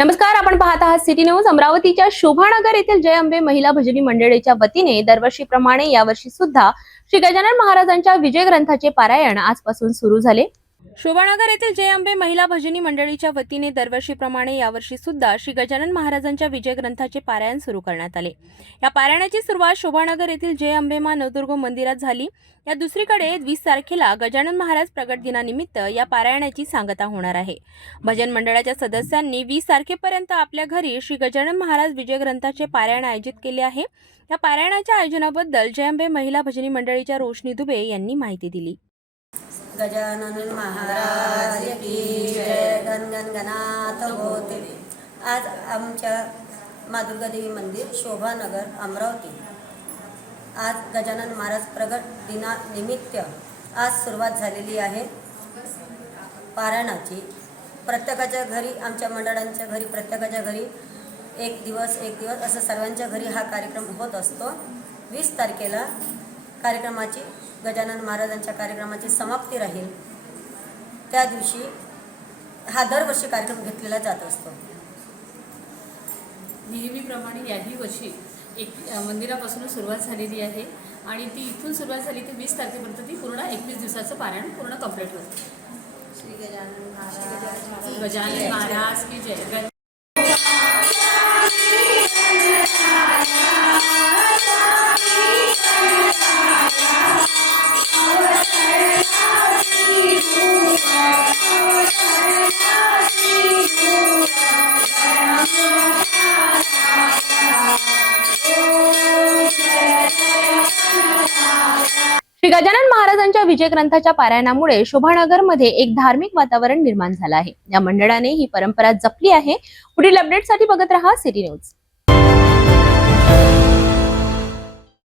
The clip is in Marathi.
नमस्कार, आपण पाहत आहात सिटी न्यूज। अमरावतीच्या शोभानगर येथील जय अंबे महिला भजनी मंडळीच्या वतीने दरवर्षीप्रमाणे यावर्षी सुद्धा श्री गजानन महाराजांच्या विजय ग्रंथाचे पारायण आजपासून सुरू झाले। शोभानगर येथील जय अंबे महिला भजनी मंडळीच्या वतीने दरवर्षीप्रमाणे यावर्षी सुद्धा श्री गजानन महाराजांच्या विजय ग्रंथाचे पारायण सुरू करण्यात आले। या पारायणाची सुरुवात शोभानगर येथील जय अंबे मा नवदुर्ग मंदिरात झाली। या दुसरीकडे 20 तारखेला गजानन महाराज प्रगट दिनानिमित्त या पारायणाची सांगता होणार आहे। भजन मंडळाच्या सदस्यांनी 20 तारखेपर्यंत आपल्या घरी श्री गजानन महाराज विजय ग्रंथाचे पारायण आयोजित केले आहे। या पारायणाच्या आयोजनाबद्दल जय अंबे महिला भजनी मंडळीच्या रोशनी दुबे यांनी माहिती दिली। गजानन महाराज की जय, गण गणात होते। आज आमच्या मादुर्गा देवी मंदिर शोभानगर अमरावती आज गजानन महाराज प्रगट दिनानिमित्त आज सुरुवात झालेली आहे पारायणाची। प्रत्येकाच्या घरी, आमच्या मंडळांच्या घरी, प्रत्येकाच्या घरी एक दिवस असं सर्वांच्या घरी हा कार्यक्रम होत असतो। 20 तारखेला कार्यक्रमाची, गजानन महाराजांच्या कार्यक्रमाची समाप्ती राहील। त्या दिवशी हा दरवर्षी कार्यक्रम घेतलेला जात असतो। नेहमीप्रमाणे याही वर्षी मंदिरापासून सुरुवात झालेली आहे आणि ती इथून सुरुवात झाली ती 20 तारखेपर्यंत ती पूर्ण 21 दिवसाचं पारायण पूर्ण कंप्लीट होतं। श्री गजानन महाराज की जय। श्री गजानन महाराजांच्या विजय ग्रंथाच्या पारायणामुळे शोभानगरमध्ये एक धार्मिक वातावरण निर्माण झालं आहे। या मंडळाने ही परंपरा जपली आहे। पुढील अपडेटसाठी बघत रहा सिटी न्यूज।